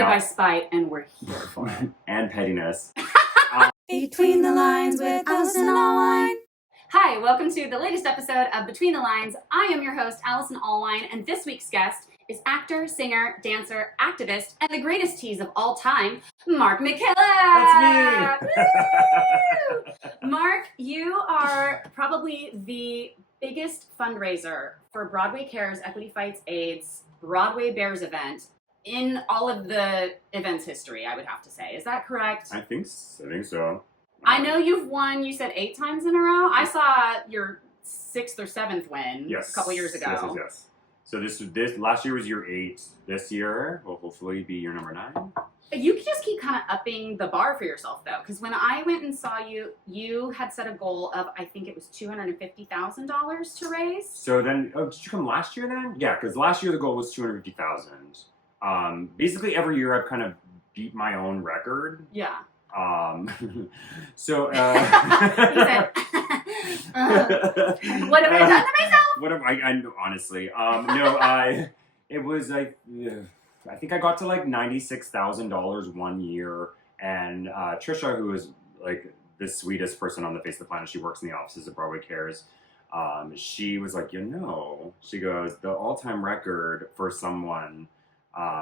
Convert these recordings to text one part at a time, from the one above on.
motivated by spite, and we're here for it. And pettiness. Between the Lines with Alison Allwine. Hi, welcome to the latest episode of Between the Lines. I am your host, Alison Allwine, and this week's guest is actor, singer, dancer, activist, and the greatest tease of all time, Mark MacKillop. That's me. Mark, you are probably the biggest fundraiser for Broadway Bares, Equity Fights AIDS, Broadway Bares event in all of the events history, I would have to say. Is that correct? I think so. I know you've won, you said 8 times in a row. I saw your 6th or 7th win a couple years ago. Yes. So this last year was year 8. This year will hopefully be year number 9. You just keep kind of upping the bar for yourself, though, because when I went and saw you, you had set a goal of, I think it was $250,000 to raise. So then, did you come last year then? Yeah, because last year the goal was $250,000. Basically every year I've kind of beat my own record. Yeah. So he said, what have I done to myself? What have I honestly, it was like, I think I got to like $96,000 one year, and Trisha, who is like the sweetest person on the face of the planet, she works in the offices of Broadway Bares. She was like, she goes, the all-time record for someone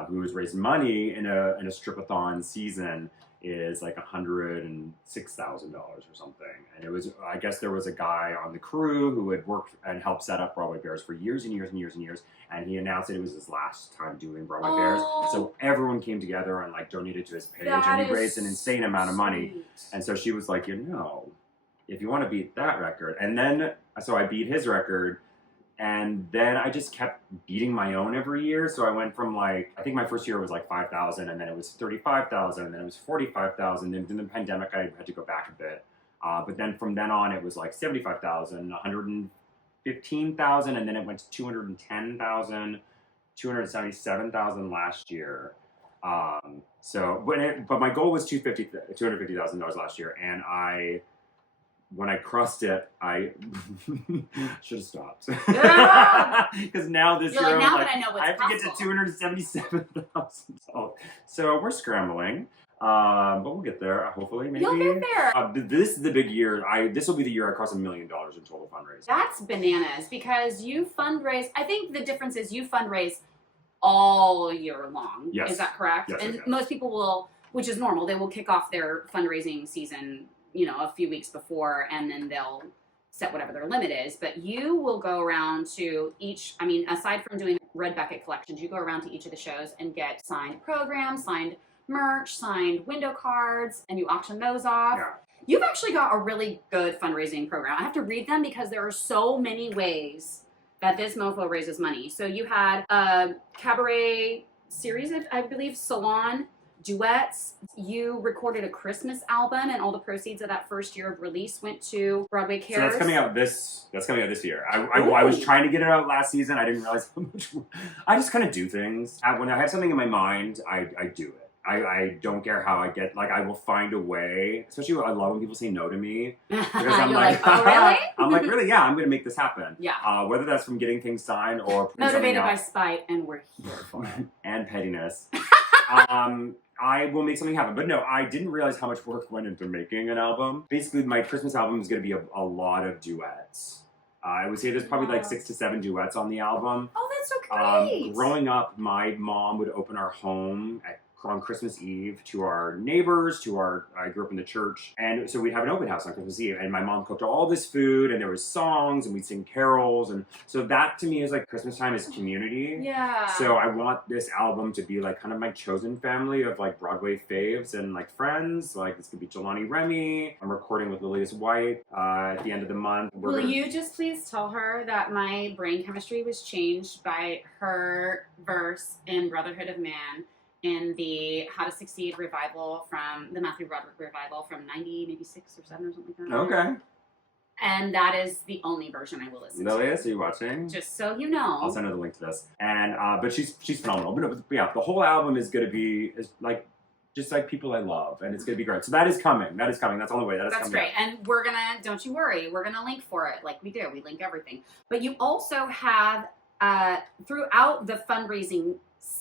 who has raised money in a strip-a-thon season is like $106,000 or something. And it was, I guess there was a guy on the crew who had worked and helped set up Broadway Bares for years and years and years and years. And he announced that it was his last time doing Broadway Bares. So everyone came together and like donated to his page, and he raised an insane amount of money. And so she was like, if you want to beat that record. And then, so I beat his record. And then I just kept beating my own every year. So I went from like, I think my first year was like 5,000, and then it was 35,000, and then it was 45,000. And in the pandemic, I had to go back a bit. But then from then on, it was like 75,000, 115,000, and then it went to 210,000, 277,000 last year. But my goal was $250,000 last year, and when I crossed it, I should have stopped. Because now this year, like, now that I know what's I have to get to $277,000. So we're scrambling, but we'll get there. Hopefully, maybe. You'll get there. This is the big year. This will be the year I cross $1 million in total fundraising. That's bananas, because you fundraise. I think the difference is you fundraise all year long. Yes. Is that correct? Yes, and most people will, which is normal, they will kick off their fundraising season a few weeks before, and then they'll set whatever their limit is. But you will go around to each, aside from doing Red Bucket collections, you go around to each of the shows and get signed programs, signed merch, signed window cards, and you auction those off. Yeah. You've actually got a really good fundraising program. I have to read them because there are so many ways that this mofo raises money. So you had a cabaret series of, I believe, salon duets. You recorded a Christmas album, and all the proceeds of that first year of release went to Broadway Bares. So that's coming out this year. I was trying to get it out last season. I didn't realize how much. I just kind of do things. When I have something in my mind, I do it. I don't care how I get, like, I will find a way. Especially, I love when people say no to me. Because I'm like, oh, really? I'm like, really? Yeah, I'm going to make this happen. Yeah. Whether that's from getting things signed or motivated by spite, and we're here for it. And pettiness. I will make something happen. But no, I didn't realize how much work went into making an album. Basically, my Christmas album is going to be a lot of duets. I would say there's probably like 6 to 7 duets on the album. Oh, that's so great. Growing up, my mom would open our home on Christmas Eve to our neighbors, I grew up in the church, and so we'd have an open house on Christmas Eve, and my mom cooked all this food, and there was songs, and we'd sing carols, and so that to me is like Christmas time is community. Yeah. So I want this album to be like kind of my chosen family of like Broadway faves and like friends. Like this could be Jelani Remy. I'm recording with Lilias White at the end of the month. Will you just please tell her that my brain chemistry was changed by her verse in Brotherhood of Man in the How to Succeed revival from the Matthew Broderick revival from 90, maybe 6 or 7 or something like that. Okay. And that is the only version I will listen to. Lilias, are you watching? Just so you know. I'll send her the link to this. And but she's phenomenal. But yeah, the whole album is going to be like just like people I love, and it's going to be great. So that is coming. That's on the way. That's coming. Great. And we're going to, don't you worry, we're going to link for it like we do. We link everything. But you also have, throughout the fundraising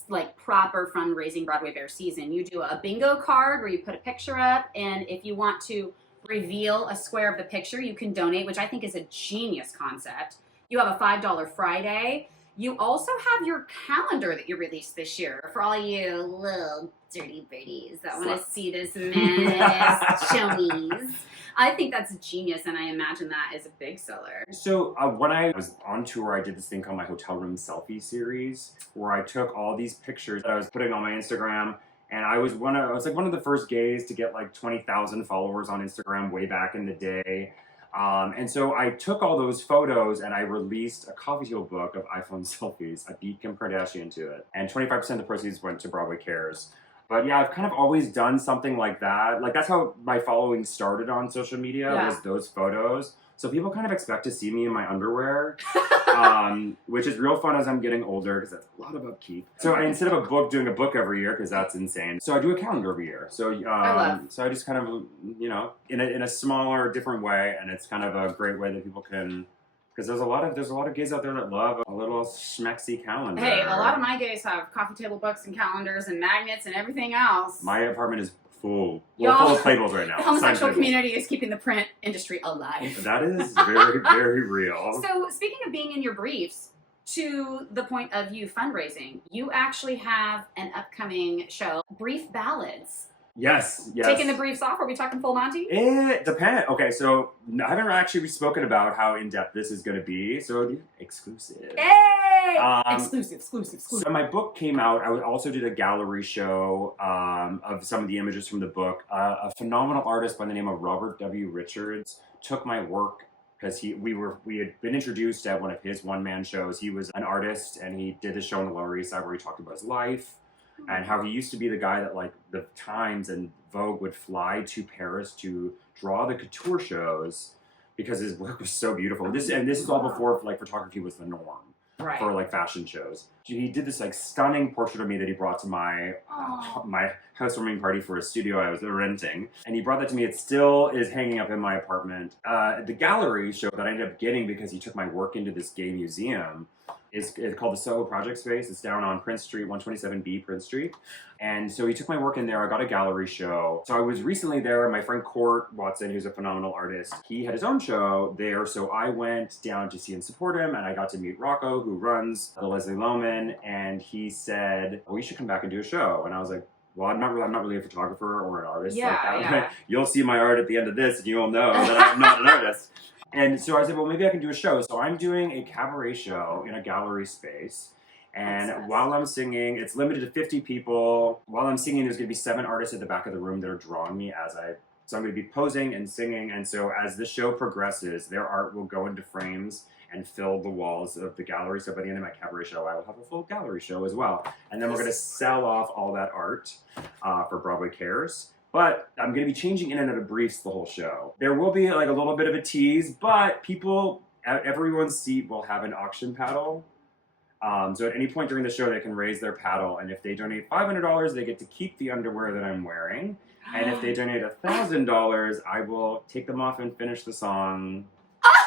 like proper fundraising Broadway Bear season. You do a bingo card where you put a picture up, and if you want to reveal a square of the picture, you can donate, which I think is a genius concept. You have a $5 Friday. You also have your calendar that you released this year for all you little dirty birdies that want to see this mess, chonies. I think that's genius, and I imagine that is a big seller. So when I was on tour, I did this thing called my hotel room selfie series, where I took all these pictures that I was putting on my Instagram, and I was one of the first gays to get like 20,000 followers on Instagram way back in the day. And so I took all those photos and I released a coffee table book of iPhone selfies. I beat Kim Kardashian to it, and 25% of the proceeds went to Broadway Cares. But yeah, I've kind of always done something like that. Like that's how my following started on social media, was those photos. So people kind of expect to see me in my underwear, which is real fun as I'm getting older because that's a lot of upkeep. So instead of doing a book every year, because that's insane, so I do a calendar every year. So so I just kind of, in a smaller, different way, and it's kind of a great way that people can. Because there's a lot of gays out there that love a little schmexy calendar. Hey, a lot of my gays have coffee table books and calendars and magnets and everything else. My apartment is full. We're full of Playbills right now. The homosexual community is keeping the print industry alive. That is very, very real. So speaking of being in your briefs, to the point of you fundraising, you actually have an upcoming show, Brief Ballads. Yes. Taking the briefs off? Are we talking full Monty? It depends. Okay, so I haven't actually spoken about how in-depth this is going to be, so exclusive. Hey! Exclusive. So my book came out. I also did a gallery show of some of the images from the book. A phenomenal artist by the name of Robert W. Richards took my work because we had been introduced at one of his one-man shows. He was an artist, and he did a show on the Lower East Side where he talked about his life. And how he used to be the guy that like the Times and Vogue would fly to Paris to draw the couture shows because his work was so beautiful. This is all before like photography was the norm for like fashion shows. He did this like stunning portrait of me that he brought to my housewarming party for a studio I was renting, and he brought that to me. It still is hanging up in my apartment. The gallery show that I ended up getting because he took my work into this gay museum. It's called the Soho Project Space. It's down on Prince Street, 127B Prince Street. And so he took my work in there. I got a gallery show. So I was recently there. My friend Court Watson, who's a phenomenal artist, he had his own show there. So I went down to see and support him. And I got to meet Rocco, who runs the Leslie Loman. And he said, well, you should come back and do a show. And I was like, well, I'm not really a photographer or an artist like that. You'll see my art at the end of this and you'll know that I'm not an artist. And so I said, well, maybe I can do a show. So I'm doing a cabaret show in a gallery space. And while I'm singing, it's limited to 50 people. While I'm singing, there's going to be 7 artists at the back of the room that are drawing me so I'm going to be posing and singing. And so as the show progresses, their art will go into frames and fill the walls of the gallery. So by the end of my cabaret show, I will have a full gallery show as well. And then we're going to sell off all that art for Broadway Cares. But I'm going to be changing in and out of briefs the whole show. There will be like a little bit of a tease, but everyone's seat will have an auction paddle. So at any point during the show, they can raise their paddle. And if they donate $500, they get to keep the underwear that I'm wearing. And if they donate $1,000, I will take them off and finish the song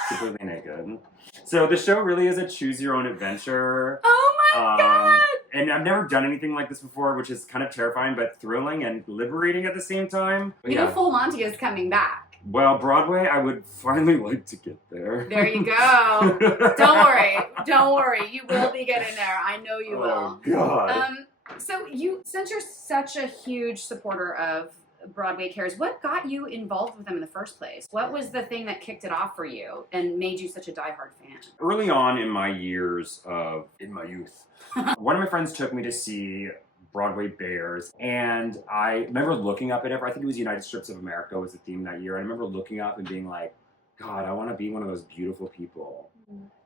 completely naked. So the show really is a choose your own adventure. Oh my God! And I've never done anything like this before, which is kind of terrifying, but thrilling and liberating at the same time. But you know, Full Monty is coming back. Well, Broadway, I would finally like to get there. There you go. Don't worry. You will be getting there. I know you will. Oh, God. So since you're such a huge supporter of Broadway Cares, what got you involved with them in the first place? What was the thing that kicked it off for you and made you such a diehard fan? Early on in my youth, one of my friends took me to see Broadway Bares, and I remember looking up at it. I think it was United Strips of America was the theme that year. And I remember looking up and being like, God, I want to be one of those beautiful people.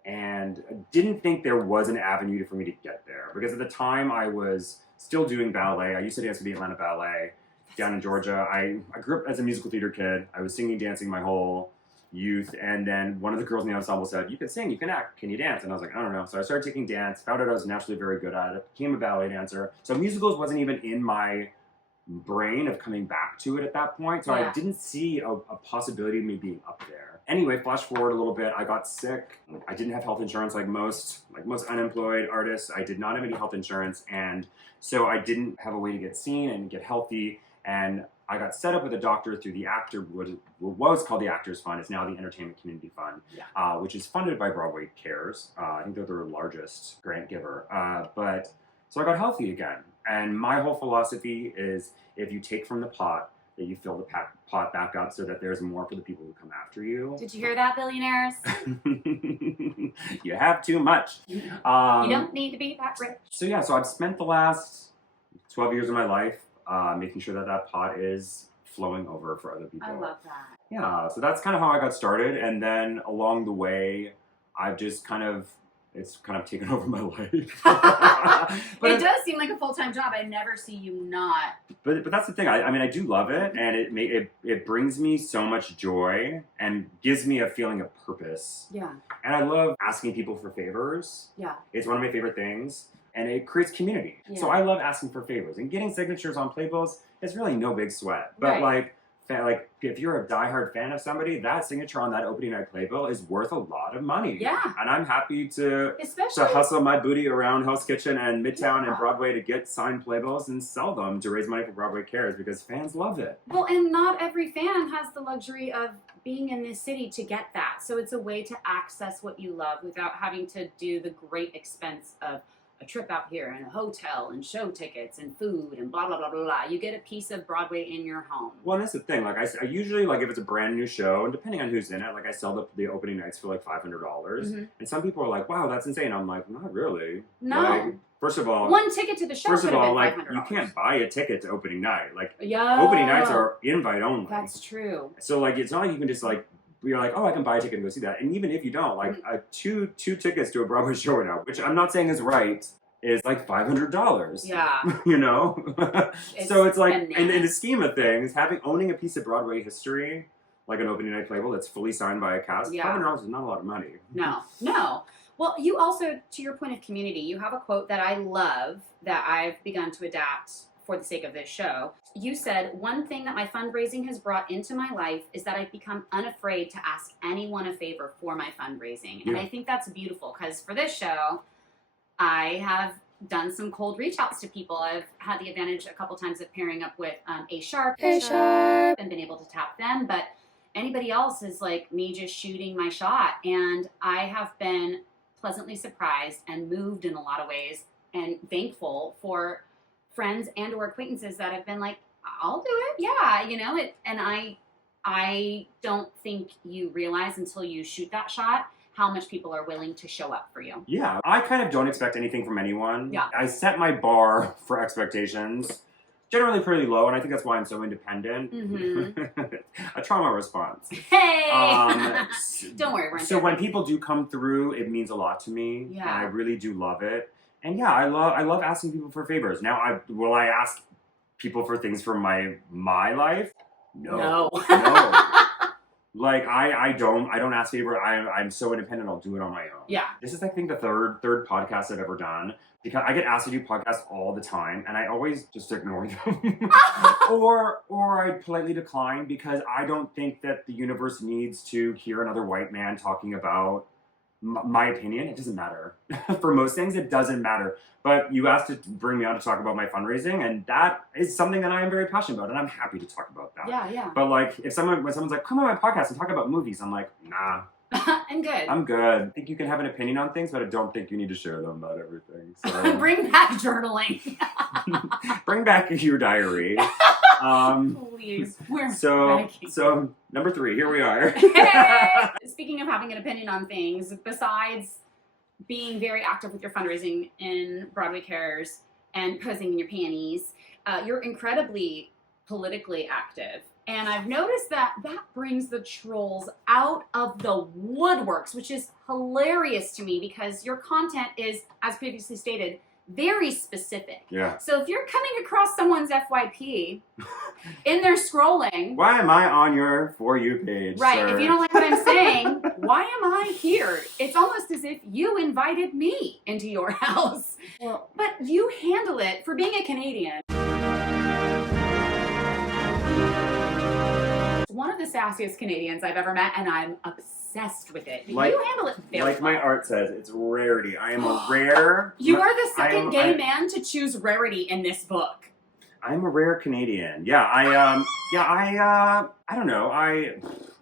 And I didn't think there was an avenue for me to get there, because at the time I was still doing ballet. I used to dance with the Atlanta Ballet down in Georgia. I grew up as a musical theater kid. I was singing, dancing my whole youth, and then one of the girls in the ensemble said, you can sing, you can act, can you dance? And I was like, I don't know. So I started taking dance, found out I was naturally very good at it, became a ballet dancer. So musicals wasn't even in my brain of coming back to it at that point. So I didn't see a possibility of me being up there. Anyway, flash forward a little bit. I got sick. I didn't have health insurance like most unemployed artists. I did not have any health insurance. And so I didn't have a way to get seen and get healthy. And I got set up with a doctor through the what was called the Actors Fund. It's now the Entertainment Community Fund, which is funded by Broadway Bares. I think they're their largest grant giver. So I got healthy again. And my whole philosophy is if you take from the pot, that you fill the pot back up so that there's more for the people who come after you. Did you hear that, billionaires? You have too much. You don't need to be that rich. So yeah, so I've spent the last 12 years of my life making sure that that pot is flowing over for other people. I love that. Yeah, so that's kind of how I got started. And then along the way, I've just it's kind of taken over my life. But it does seem like a full-time job. I never see you not. But that's the thing. I mean, I do love it, and it brings me so much joy and gives me a feeling of purpose. Yeah. And I love asking people for favors. Yeah. It's one of my favorite things, and it creates community. Yeah. So I love asking for favors, and getting signatures on playbills is really no big sweat. But like if you're a diehard fan of somebody, that signature on that opening night playbill is worth a lot of money. Yeah. And I'm happy to hustle my booty around Hell's Kitchen and Midtown and Broadway to get signed playbills and sell them to raise money for Broadway Cares because fans love it. Well, and not every fan has the luxury of being in this city to get that. So it's a way to access what you love without having to do the great expense of a trip out here and a hotel and show tickets and food and blah, blah, blah, blah, blah. You get a piece of Broadway in your home. Well, and that's the thing. Like, I usually, like, if it's a brand new show, and depending on who's in it, like, I sell the opening nights for, like, $500. Mm-hmm. And some people are like, wow, that's insane. I'm like, not really. No. Like, first of all, one ticket to the show could have been like, $500. you can't buy a ticket to opening night. Like, opening nights are invite only. That's true. So, like, it's not like you can just, like, you're like, oh, I can buy a ticket and go see that. And even if you don't, like, two tickets to a Broadway show now, which I'm not saying is right, is like $500. Yeah. You know? So it's like, in the scheme of things, owning a piece of Broadway history, like an opening night playbill that's fully signed by a cast, $500 is not a lot of money. No. Well, you also, to your point of community, you have a quote that I love that I've begun to adapt for the sake of this show. You said, one thing that my fundraising has brought into my life is that I've become unafraid to ask anyone a favor for my fundraising. And I think that's beautiful because for this show, I have done some cold reach outs to people. I've had the advantage a couple times of pairing up with A Sharp and been able to tap them. But anybody else is like me just shooting my shot. And I have been pleasantly surprised and moved in a lot of ways and thankful for friends and or acquaintances that have been like, I'll do it. Yeah, you know it. And I don't think you realize until you shoot that shot how much people are willing to show up for you. Yeah, I kind of don't expect anything from anyone. Yeah. I set my bar for expectations generally pretty low, and I think that's why I'm so independent. Mm-hmm. A trauma response. Hey! Don't worry, we're so when people do come through, it means a lot to me. Yeah. And I really do love it. And yeah, I love asking people for favors. Now, will I ask people for things from my life? No. Like, I don't ask favor. I'm so independent, I'll do it on my own. Yeah. This is, I think, the third podcast I've ever done, because I get asked to do podcasts all the time, and I always just ignore them. or I politely decline, because I don't think that the universe needs to hear another white man talking about my opinion. It doesn't matter. For most things, it doesn't matter. But you asked to bring me on to talk about my fundraising, and that is something that I am very passionate about, and I'm happy to talk about that. Yeah. But like, when someone's like, come on my podcast and talk about movies, I'm like, nah. I'm good. I'm good. I think you can have an opinion on things, but I don't think you need to share them about everything. So. Bring back journaling. Bring back your diary. Please. So number 3, here we are. Hey! Speaking of having an opinion on things, besides being very active with your fundraising in Broadway Cares and posing in your panties, you're incredibly politically active. And I've noticed that brings the trolls out of the woodworks, which is hilarious to me because your content is, as previously stated, very specific. Yeah. So if you're coming across someone's FYP in their scrolling... Why am I on your For You page, Right. sir? If you don't like what I'm saying, why am I here? It's almost as if you invited me into your house. Well, but you handle it, for being a Canadian... sassiest Canadians I've ever met, and I'm obsessed with it. Like- You handle it very Like my well. art says, it's rarity. I am a rare. You are the second am- gay man to choose rarity in this book. I'm a rare Canadian. Yeah, I don't know.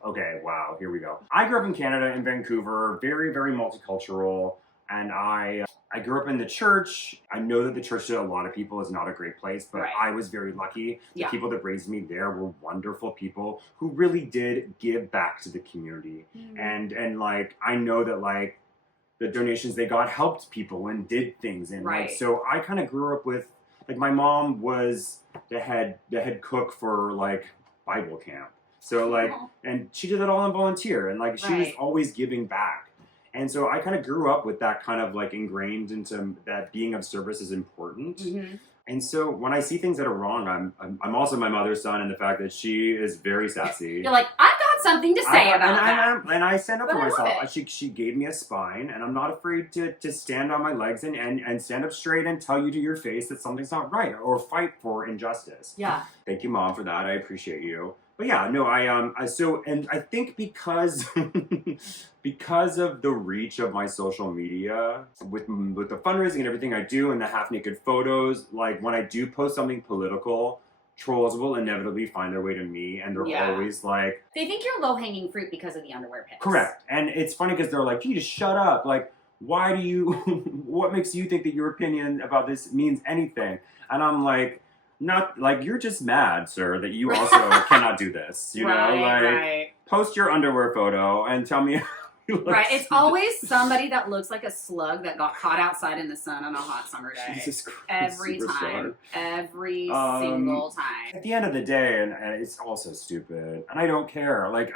Okay, wow, here we go. I grew up in Canada, in Vancouver, very, very multicultural, and I grew up in the church. I know that the church to a lot of people is not a great place, but Right. I was very lucky. The Yeah. people that raised me there were wonderful people who really did give back to the community. And like, I know that like the donations they got helped people and did things. And Right. like, so I kind of grew up with, like, my mom was the head cook for like Bible camp. So like, Aw. and she did it all on volunteer, and like she was Right. always giving back. And so I kind of grew up with that kind of like ingrained into that being of service is important. Mhm. And so when I see things that are wrong, I'm also my mother's son in the fact that she is very sassy. You're like, I've got something to say about that. And I stand up But for I love myself. it. She gave me a spine, and I'm not afraid to stand on my legs and stand up straight and tell you to your face that something's not right or fight for injustice. Yeah. Thank you, Mom, for that. I appreciate you. But yeah, no, and I think because because of the reach of my social media with the fundraising and everything I do and the half naked photos, like when I do post something political, trolls will inevitably find their way to me, and they're Yeah. always like, They think you're low hanging fruit because of the underwear pics. correct. And it's funny because they're like, you just shut up. Like, why do you? What makes you think that your opinion about this means anything? And I'm like, not like, you're just mad, sir, that you also cannot do this. You know, like, right. post your underwear photo and tell me. You look Right. It's stupid. always somebody that looks like a slug that got caught outside in the sun on a hot summer day. Jesus Christ, Every superstar. time. Every Um, single time. At the end of the day, and it's also stupid, and I don't care. Like,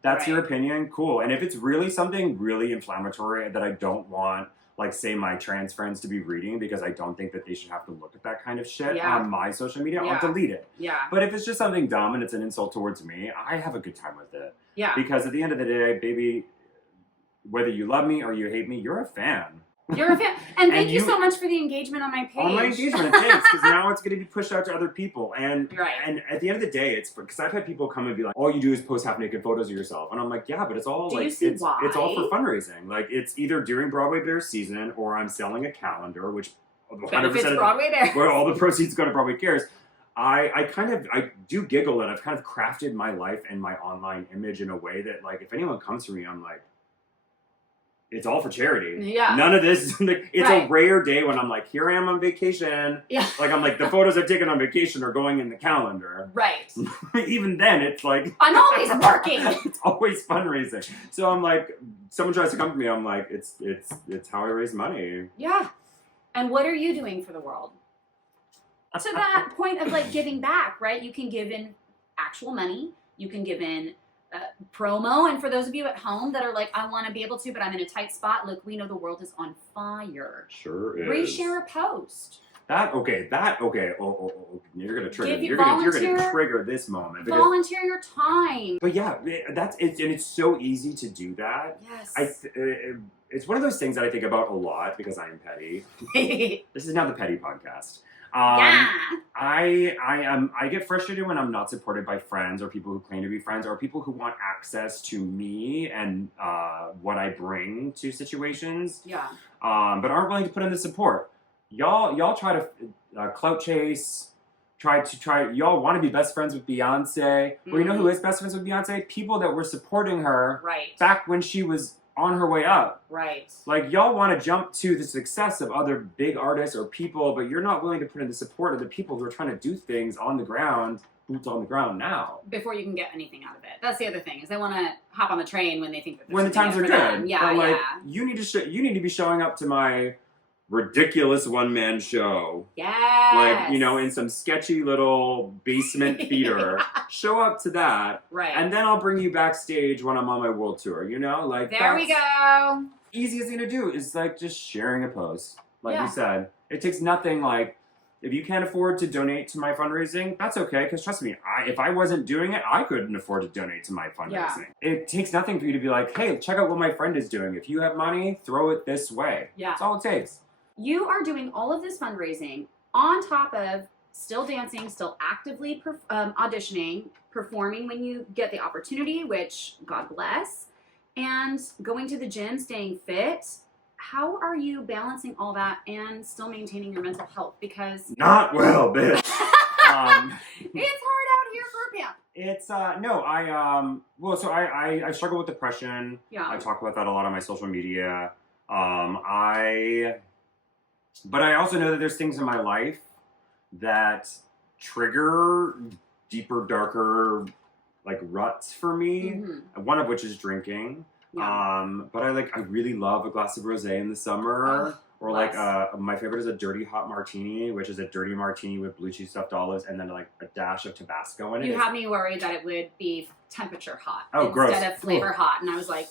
that's your Right. opinion, cool. And if it's really something really inflammatory that I don't want, like, say, my trans friends to be reading because I don't think that they should have to look at that kind of shit Yeah. on my social media, Yeah. I'll delete it. Yeah. But if it's just something dumb and it's an insult towards me, I have a good time with it. Yeah. Because at the end of the day, baby, whether you love me or you hate me, you're a fan. You're a fan. And thank And you you- so much for the engagement on my page. All my engagement, thanks, because now it's going to be pushed out to other people. And Right. and at the end of the day, it's because I've had people come and be like, all you do is post half naked photos of yourself. And I'm like, yeah, but it's all Do like, you see it's all for why? fundraising. Like, it's either during Broadway Bares season or I'm selling a calendar, which 100% Benefits of Broadway Bares. where all the proceeds go to Broadway Cares. I do giggle that I've kind of crafted my life and my online image in a way that, like, if anyone comes to me, I'm like, it's all for charity. Yeah. None of this, like, it's Right. a rare day when I'm like, here I am on vacation. Yeah. Like, I'm like, the photos I've taken on vacation are going in the calendar. Right. Even then, it's like, I'm always working. it's always fundraising. So I'm like, someone tries to come to me, I'm like, it's how I raise money. Yeah. And what are you doing for the world? To that point of like giving back, right? You can give in actual money. You can give in promo. And for those of you at home that are like, I want to be able to, but I'm in a tight spot. Look, we know the world is on fire. Sure is. Reshare a post. Okay. Oh, you're gonna trigger. Give you You're gonna volunteer- trigger this moment. Because, Volunteer your time. but yeah, and it's so easy to do that. Yes. It's one of those things that I think about a lot because I am petty. This is now the petty podcast. Yeah. I get frustrated when I'm not supported by friends or people who claim to be friends or people who want access to me and what I bring to situations, Yeah. but aren't willing to put in the support. Y'all try to clout chase. Y'all want to be best friends with Beyonce. Well, you know who is best friends with Beyonce? People that were supporting her Right. back when she was on her way up. Right. Like, y'all want to jump to the success of other big artists or people, but you're not willing to put in the support of the people who are trying to do things on the ground, boots on the ground now. Before you can get anything out of it. That's the other thing, is they want to hop on the train when they think that there's When the something times are in it for good. them. Yeah, But, like, yeah. you need to be showing up to my ridiculous one-man show. Yes. Like, you know, in some sketchy little basement theater. Show up to that. Right. And then I'll bring you backstage when I'm on my world tour, you know? Like, there we go. Easiest thing to do is like just sharing a post. Like Yeah. you said, it takes nothing. Like, if you can't afford to donate to my fundraising, that's okay. Because trust me, if I wasn't doing it, I couldn't afford to donate to my fundraising. It takes nothing for you to be like, hey, check out what my friend is doing. If you have money, throw it this way. Yeah. That's all it takes. You are doing all of this fundraising on top of still dancing, still actively auditioning, performing when you get the opportunity, which God bless, and going to the gym, staying fit. How are you balancing all that and still maintaining your mental health? Because not well, bitch. it's hard out here for a pimp. It's no, I struggle with depression. Yeah. I talk about that a lot on my social media. But I also know that there's things in my life that trigger deeper, darker, like ruts for me. Mm-hmm. One of which is drinking. Yeah. But I really love a glass of rosé in the summer. Or bless. like my favorite is a dirty hot martini, which is a dirty martini with blue cheese stuffed olives and then like a dash of Tabasco in it. You had me worried that it would be temperature hot instead gross. Of flavor hot, and I was like,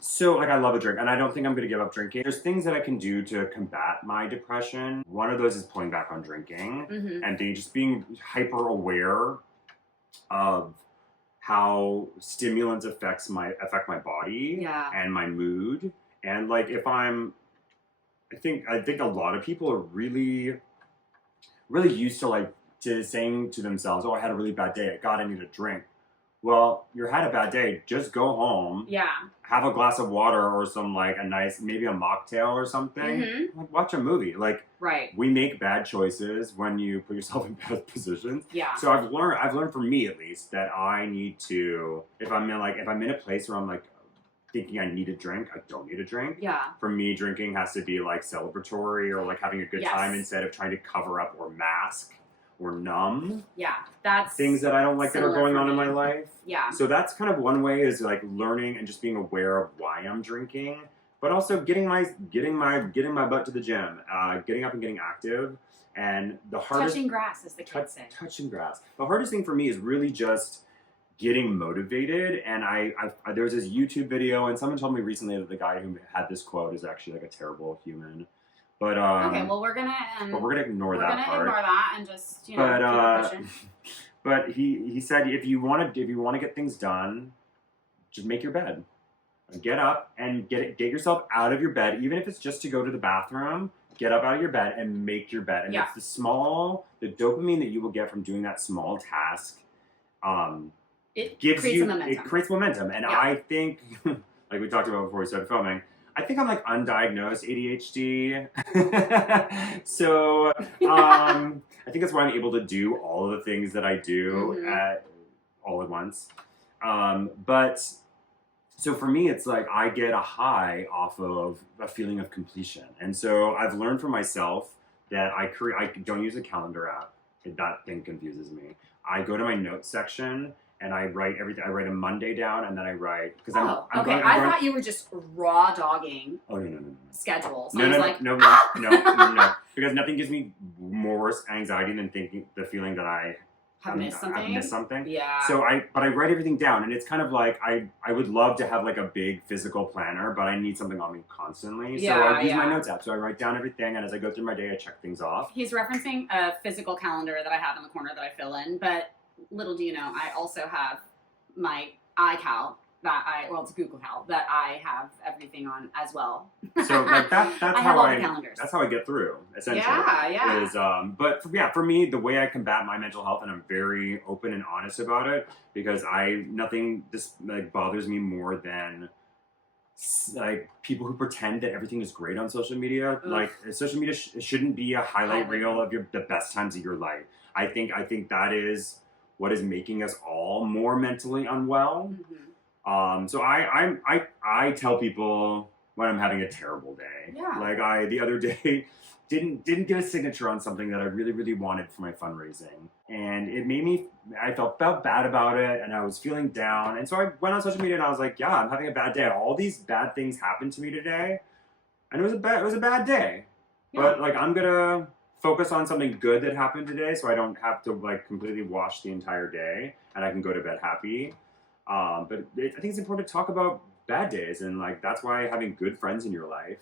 so like I love a drink, and I don't think I'm gonna give up drinking. There's things that I can do to combat my depression. One of those is pulling back on drinking, and just being hyper aware of how stimulants affect my body and my mood. And like if I think a lot of people are really used to saying to themselves, "Oh, I had a really bad day. God, I need a drink." Well, you had a bad day. Just go home. Yeah. Have a glass of water or some like a nice, maybe a mocktail or something. Like, watch a movie. Like, we make bad choices when you put yourself in bad positions. Yeah. So I've learned for me at least that I need to, if I'm in a place where I'm like thinking I need a drink, I don't need a drink. Yeah. For me, drinking has to be like celebratory or like having a good time instead of trying to cover up or mask or numb. Yeah, that's things that I don't like that are going on in my life. Yeah. So that's kind of one way, is like learning and just being aware of why I'm drinking, but also getting my butt to the gym, getting up and getting active. And the hardest touching grass, as the kids say. Touching grass. The hardest thing for me is really just getting motivated. And I there was this YouTube video, and someone told me recently that the guy who had this quote is actually like a terrible human. But okay, well we're gonna ignore that part. Ignore that and just keep pushing. But he said if you want to get things done, just make your bed. Get up and get yourself out of your bed, even if it's just to go to the bathroom. Get up out of your bed and make your bed. And it's the dopamine that you will get from doing that small task. It creates momentum. And I think, like we talked about before we started filming, I think I'm like undiagnosed ADHD. So I think that's why I'm able to do all of the things that I do all at once. But so for me, it's like I get a high off of a feeling of completion. And so I've learned for myself that I don't use a calendar app. That thing confuses me. I go to my notes section and I write everything. I write a Monday down, and then I write because I'm okay. I thought you were just raw dogging. Oh no. Schedules. No. Because nothing gives me more worse anxiety than the feeling that I have missed something. Yeah. So I write everything down, and it's kind of like I would love to have like a big physical planner, but I need something on me constantly. So I use my notes app. So I write down everything, and as I go through my day, I check things off. He's referencing a physical calendar that I have in the corner that I fill in, but little do you know, I also have my iCal it's Google Cal that I have everything on as well. So like that's how I get through, essentially. Yeah. For me, the way I combat my mental health, and I'm very open and honest about it, because nothing bothers me more than like people who pretend that everything is great on social media. Ugh. Like social media shouldn't be a highlight reel of the best times of your life. I think that is what is making us all more mentally unwell. So I tell people when I'm having a terrible day. Yeah. Like the other day didn't get a signature on something that I really, really wanted for my fundraising. And it made me, I felt bad about it, and I was feeling down. And so I went on social media and I was like, yeah, I'm having a bad day. All these bad things happened to me today. And it was a bad day. Yeah. But like I'm gonna focus on something good that happened today, so I don't have to like completely wash the entire day, and I can go to bed happy. But I think it's important to talk about bad days, and like that's why having good friends in your life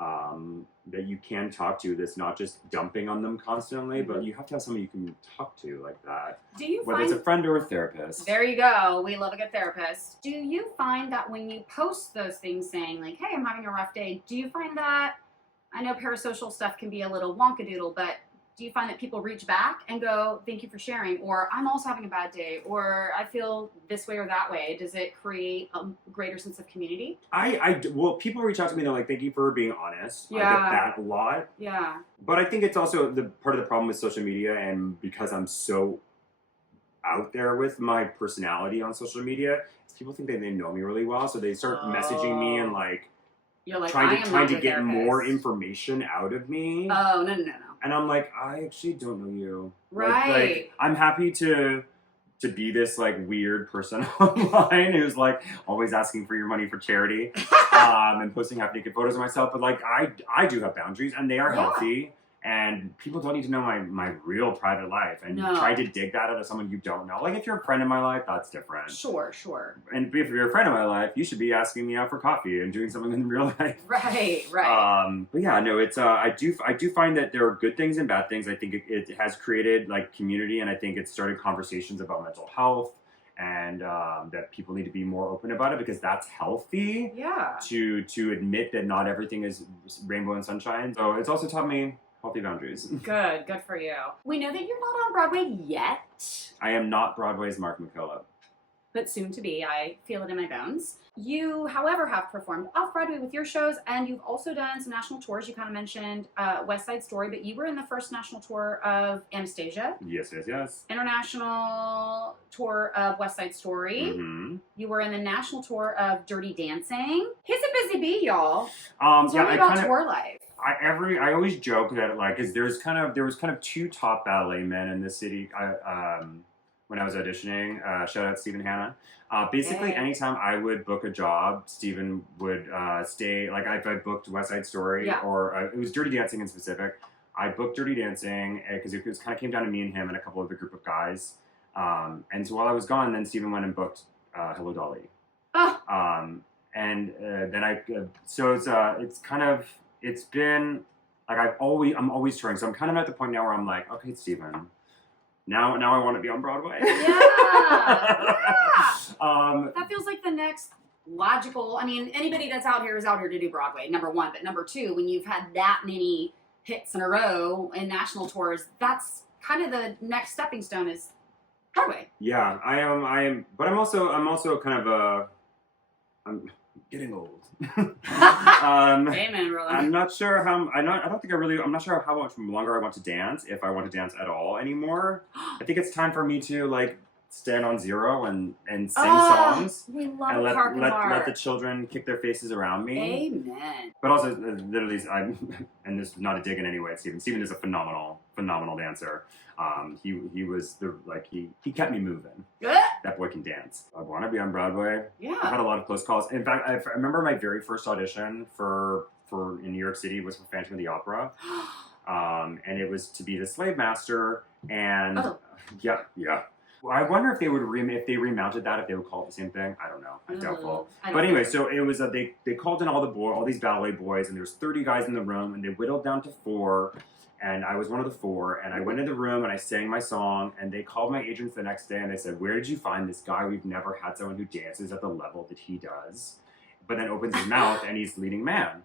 that you can talk to, that's not just dumping on them constantly, but you have to have somebody you can talk to like that. Whether it's a friend or a therapist. There you go. We love a good therapist. Do you find that when you post those things saying like, hey, I'm having a rough day, do you find that, I know parasocial stuff can be a little wonkadoodle, but do you find that people reach back and go, thank you for sharing, or I'm also having a bad day, or I feel this way or that way? Does it create a greater sense of community? Well, people reach out to me, they're like, thank you for being honest. I Yeah. get that a lot. Yeah. But I think it's also the part of the problem with social media, and because I'm so out there with my personality on social media, is people think that they know me really well, so they start messaging me and like You're like, trying I to am trying not to your get more therapist. information out of me. Oh, no. And I'm like, I actually don't know you. Right. Like I'm happy to be this like weird person online who's like always asking for your money for charity, and posting half naked photos of myself. But like I do have boundaries, and they are healthy. And people don't need to know my real private life, and try to dig that out of someone you don't know. Like if you're a friend in my life, that's different. Sure. And if you're a friend in my life, you should be asking me out for coffee and doing something in real life. Right. But yeah, no, it's I do find that there are good things and bad things. I think it has created like community, and I think it started conversations about mental health, and that people need to be more open about it, because that's healthy. Yeah. To admit that not everything is rainbow and sunshine. So it's also taught me healthy boundaries. Good for you. We know that you're not on Broadway yet. I am not Broadway's Mark MacKillop. But soon to be. I feel it in my bones. You, however, have performed off-Broadway with your shows, and you've also done some national tours. You kind of mentioned West Side Story, but you were in the first national tour of Anastasia. Yes. International tour of West Side Story. Mm-hmm. You were in the national tour of Dirty Dancing. He's a busy bee, y'all. Tell me about tour life. I always joke that like, cause there was kind of two top ballet men in the city. When I was auditioning, shout out Stephen Hanna. Basically, anytime I would book a job, Stephen would stay. Like if I booked West Side Story, or it was Dirty Dancing in specific, I booked Dirty Dancing because it kind of came down to me and him and a couple of the group of guys. And so while I was gone, then Stephen went and booked Hello Dolly. Oh. And then it's been like I'm always touring, so I'm kind of at the point now where I'm like, okay, Stephen, now I want to be on Broadway. Yeah. That feels like the next logical. I mean, anybody that's out here is out here to do Broadway, number one. But number two, when you've had that many hits in a row in national tours, that's kind of the next stepping stone is Broadway. Yeah, I am, but I'm also kind of I'm getting old. Amen, brother. I'm not sure how. I'm not sure how much longer I want to dance, if I want to dance at all anymore. I think it's time for me to like stand on zero and sing songs. We love and let the art. children kick their faces around me. Amen. But also, literally, and this is not a dig in any way, Stephen. Stephen is a phenomenal dancer. He was he kept me moving. That boy can dance. I want to be on Broadway. Yeah. I've had a lot of close calls. In fact, I remember my very first audition for in New York City was for Phantom of the Opera. And it was to be the slave master. And yeah. I wonder if they would if they remounted that, if they would call it the same thing. I don't know. I'm doubtful. But anyway, so it was they called in all these ballet boys, and there was 30 guys in the room, and they whittled down to 4. And I was one of the 4, and I went in the room and I sang my song, and they called my agents the next day and they said, where did you find this guy? We've never had someone who dances at the level that he does, but then opens his mouth and he's leading man.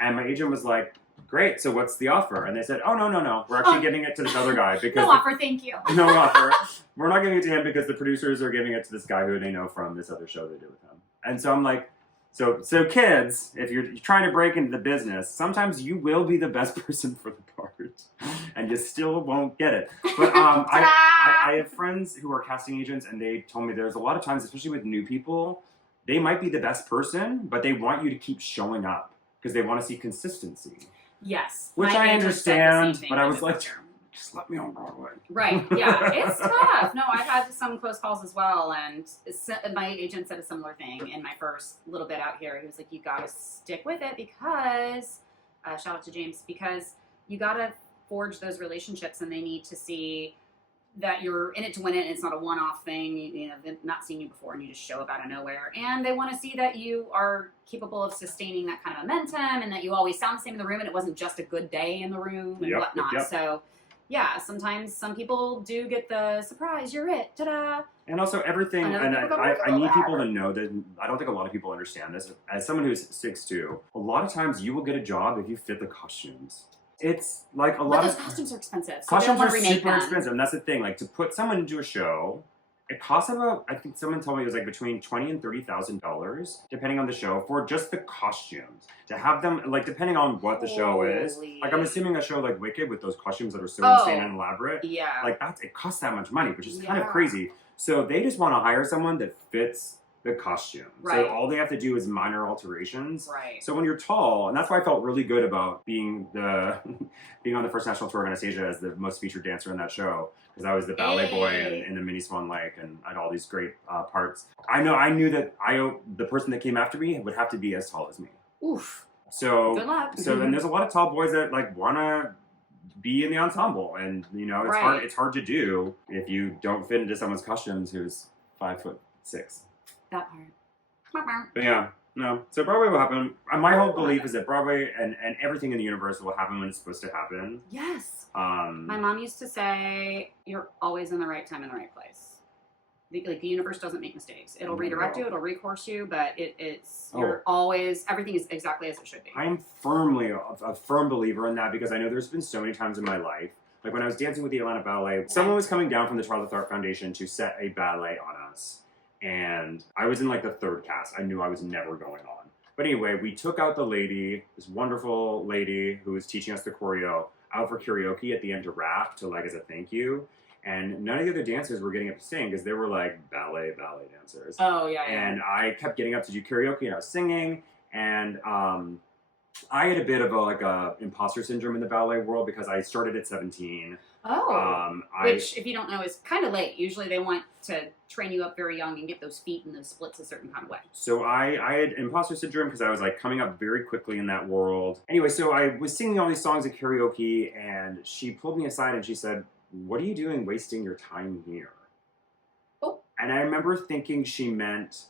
And my agent was like, great, so what's the offer? And they said, oh, no, we're actually giving it to this other guy. Because no offer, thank you. No offer. We're not giving it to him because the producers are giving it to this guy who they know from this other show they did with him. And so I'm like, So kids, if you're trying to break into the business, sometimes you will be the best person for the part, and you still won't get it. But I have friends who are casting agents, and they told me there's a lot of times, especially with new people, they might be the best person, but they want you to keep showing up because they want to see consistency. Yes. Which I understand, but I was like, just let me on Broadway. Right, yeah, it's tough. No, I've had some close calls as well, and my agent said a similar thing in my first little bit out here. He was like, you gotta stick with it because, shout out to James, because you gotta forge those relationships, and they need to see that you're in it to win it, and it's not a one-off thing. You know, they've not seen you before, and you just show up out of nowhere. And they want to see that you are capable of sustaining that kind of momentum, and that you always sound the same in the room, and it wasn't just a good day in the room and whatnot. Yep. So, yeah, sometimes some people do get the surprise, you're it, ta-da. And also everything, and I need people to know that, I don't think a lot of people understand this. As someone who's 6'2", a lot of times you will get a job if you fit the costumes. It's like a But lot those of costumes are expensive. So costumes they don't are want to remake super them. expensive, and that's the thing. Like to put someone into a show, it costs about, I think someone told me it was like between $20,000 and $30,000, depending on the show, for just the costumes. To have them, like depending on what the show is. Holy. Like I'm assuming a show like Wicked with those costumes that are so Oh. insane and elaborate. Yeah. Like it costs that much money, which is kind of Yeah. crazy. So they just want to hire someone that fits the costume. Right. So all they have to do is minor alterations. Right. So when you're tall, and that's why I felt really good about being on the first national tour of Anastasia as the most featured dancer in that show, because I was the ballet boy in the Mini Swan Lake, and I had all these great parts. I knew that the person that came after me would have to be as tall as me. Oof. So Good luck. So then there's a lot of tall boys that like wanna be in the ensemble, and you know it's hard. It's hard to do if you don't fit into someone's costumes who's 5'6". That part. But yeah, no. So Broadway will happen. My whole belief is that Broadway and everything in the universe will happen when it's supposed to happen. Yes. My mom used to say, "You're always in the right time in the right place." The universe doesn't make mistakes. It'll redirect you, it'll recourse you, but you're always, everything is exactly as it should be. I'm firmly a firm believer in that, because I know there's been so many times in my life, like when I was dancing with the Atlanta Ballet, someone was coming down from the Charlotte Tharp Foundation to set a ballet on us. And I was in like the third cast. I knew I was never going on. But anyway, we took out the lady, this wonderful lady who was teaching us the choreo, out for karaoke at the end to rap, to like as a thank you. And none of the other dancers were getting up to sing because they were like ballet dancers. Oh, yeah. And I kept getting up to do karaoke, and I was singing. And I had a bit of a imposter syndrome in the ballet world because I started at 17. Oh, which, if you don't know, is kind of late. Usually they want to train you up very young and get those feet and those splits a certain kind of way. So I had imposter syndrome because I was like coming up very quickly in that world. Anyway, so I was singing all these songs at karaoke, and she pulled me aside and she said, "What are you doing wasting your time here?" Oh. And I remember thinking she meant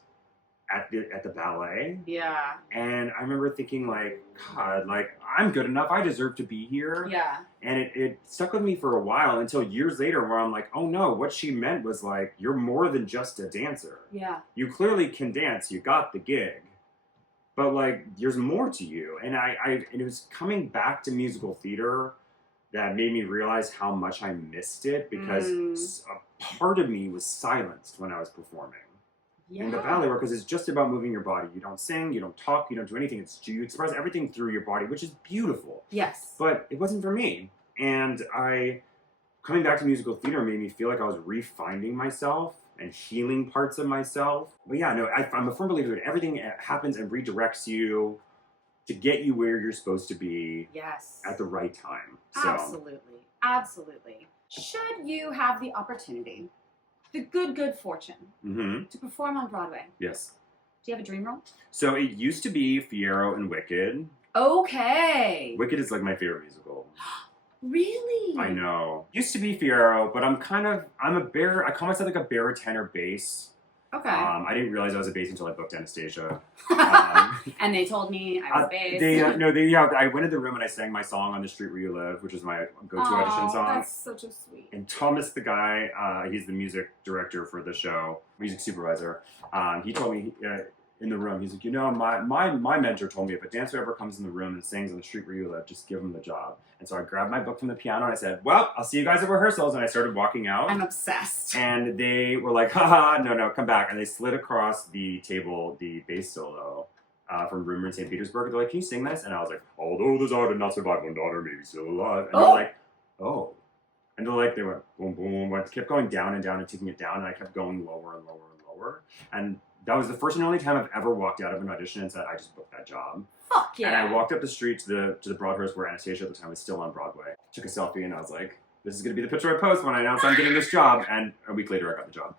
at the ballet. Yeah. And I remember thinking like, God, like I'm good enough. I deserve to be here. Yeah. And it stuck with me for a while until years later where I'm like, oh no, what she meant was like, you're more than just a dancer. Yeah. You clearly can dance. You got the gig. But like, there's more to you. And and it was coming back to musical theater that made me realize how much I missed it, because a part of me was silenced when I was performing. In the ballet work, because it's just about moving your body. You don't sing, you don't talk, you don't do anything. You express everything through your body, which is beautiful. Yes. But it wasn't for me. And coming back to musical theater made me feel like I was refinding myself and healing parts of myself. But yeah, no, I'm a firm believer that everything happens and redirects you to get you where you're supposed to be. Yes. At the right time. So. Absolutely. Absolutely. Should you have the opportunity, the good fortune, to perform on Broadway? Yes. Do you have a dream role? So it used to be Fiyero and Wicked. Okay. Wicked is like my favorite musical. Really? I know. Used to be Fiyero, but I'm a I call myself like a baritone bass. Okay. I didn't realize I was a bass until I booked Anastasia. And they told me I was bass. I went in the room and I sang my song On the Street Where You Live, which is my go-to audition song. That's such a sweet. And Thomas, the guy, he's the music director for the show, music supervisor. He told me in the room, he's like, my mentor told me if a dancer ever comes in the room and sings On the Street Where You Live, just give him the job. And so I grabbed my book from the piano and I said, well, I'll see you guys at rehearsals. And I started walking out. I'm obsessed. And they were like, haha, no, come back. And they slid across the table the bass solo from Rumor in St. Petersburg. They're like, can you sing this? And I was like, although the Tsar did not survive, one daughter may be still alive. And they're like, oh. And they went boom, boom. I kept going down and down and taking it down. And I kept going lower and lower and lower. And that was the first and only time I've ever walked out of an audition and said, I just booked that job. Fuck yeah. And I walked up the street to the Broadhurst where Anastasia at the time was still on Broadway. Took a selfie and I was like, this is going to be the picture I post when I announce I'm getting this job. And a week later I got the job.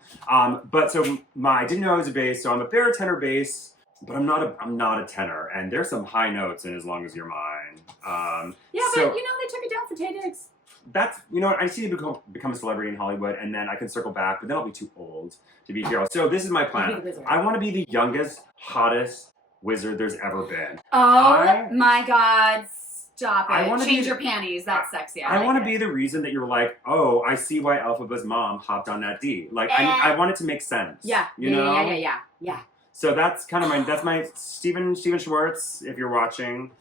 But so I didn't know I was a bass, so I'm a baritone bass, but I'm not a tenor. And there's some high notes in As Long As You're Mine. But they took it down for Tay Diggs. That's, I see you become a celebrity in Hollywood, and then I can circle back, but then I'll be too old to be Fiyero. So this is my plan. I want to be the youngest, hottest wizard there's ever been. Oh my God, stop it. Change your panties. That's sexy. I want to be the reason that you're like, oh, I see why Elphaba's mom hopped on that D. Like, I want it to make sense. Yeah. Yeah. So that's kind of that's my Steven Schwartz, if you're watching.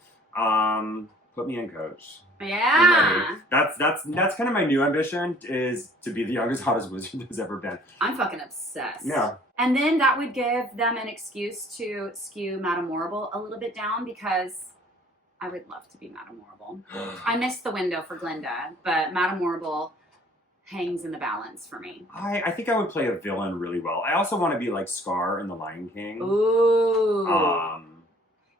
Put me in, coach. Yeah. That's kind of my new ambition, is to be the youngest, hottest wizard there's ever been. I'm fucking obsessed. Yeah. And then that would give them an excuse to skew Madame Morrible a little bit down, because I would love to be Madame Morrible. I missed the window for Glinda, but Madame Morrible hangs in the balance for me. I think I would play a villain really well. I also want to be like Scar in The Lion King. Ooh.